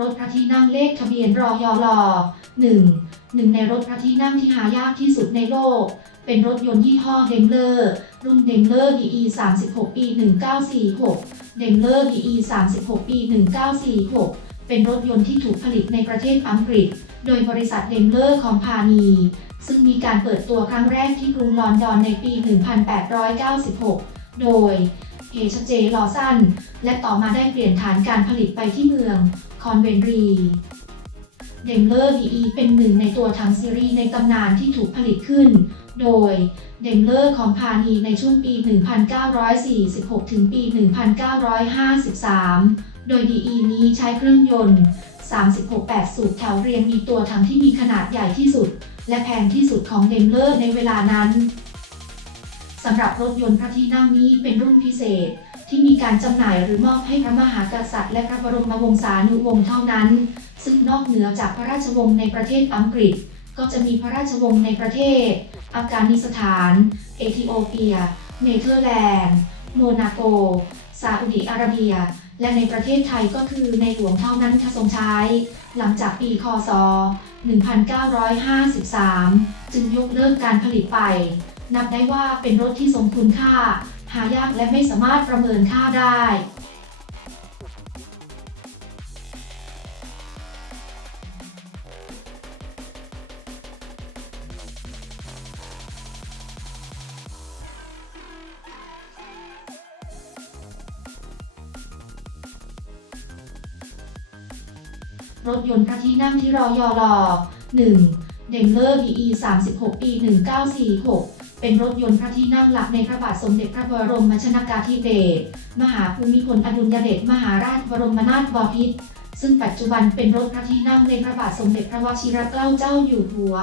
รถกระที่นั่งเลขทะเบียนรอยอล1หนึ่งหนึ่งในรถพระที่นั่งที่หายากที่สุดในโลก เป็นรถยนต์ยี่ห้อเดมเลอร์รุ่นเดมเลอร์ DE 36 ปี1946เดมเลอร์ DE 36ปี1946 เป็นรถยนต์ที่ถูกผลิตในประเทศอังกฤษ โดยบริษัทเดมเลอร์ของพานีซึ่งมีการเปิดตัวครั้งแรกที่กรุงลอนดอนในปี 1896 โดยเอชเจลอสันและต่อมาได้เปลี่ยนฐานการผลิตไปที่เมือง คอนเวนรีเดมเลอร์ DE เป็นหนึ่งในตัวถังซีรีส์ในตำนานที่ถูกผลิตขึ้น โดยเดมเลอร์ของพานีในช่วงปี 1946 ถึงปี 1953 โดย DE นี้ใช้เครื่องยนต์ 36-8 สูบแถวเรียงมีตัวถังที่มีขนาดใหญ่ที่สุด และแพงที่สุดของเดมเลอร์ในเวลานั้น สำหรับรถยนต์พระที่นั่งนี้เป็นรุ่นพิเศษ ที่มีการจำหน่ายหรือมอบให้พระมหากษัตริย์และพระบรมวงศานุวงศ์เท่านั้น ซึ่งนอกเหนือจากพระราชวงศ์ในประเทศอังกฤษ ก็จะมีพระราชวงศ์ในประเทศ อัฟกานิสถาน เอธิโอเปีย เนเธอร์แลนด์ โมนาโก ซาอุดิอาระเบีย และในประเทศไทยก็คือในหลวงเท่านั้นที่ทรงใช้ หลังจากปีคศ 1953 จึงยกเลิกการผลิตไป นับได้ว่าเป็นรถที่ทรงคุณค่า หายากและไม่สามารถประเมินค่าได้รถยนต์พระที่นั่งที่รอยอลอ1เดมเลอร์ DE 36 ปี 1946 เป็นรถยนต์พระที่นั่งหลักในพระบาทสมเด็จพระบรมชนากาธิเบศร มหาภูมิพลอดุลยเดชมหาราชบรมนาถบพิตรซึ่งปัจจุบันเป็นรถพระที่นั่งในพระบาทสมเด็จพระวชิรเกล้าเจ้าอยู่หัว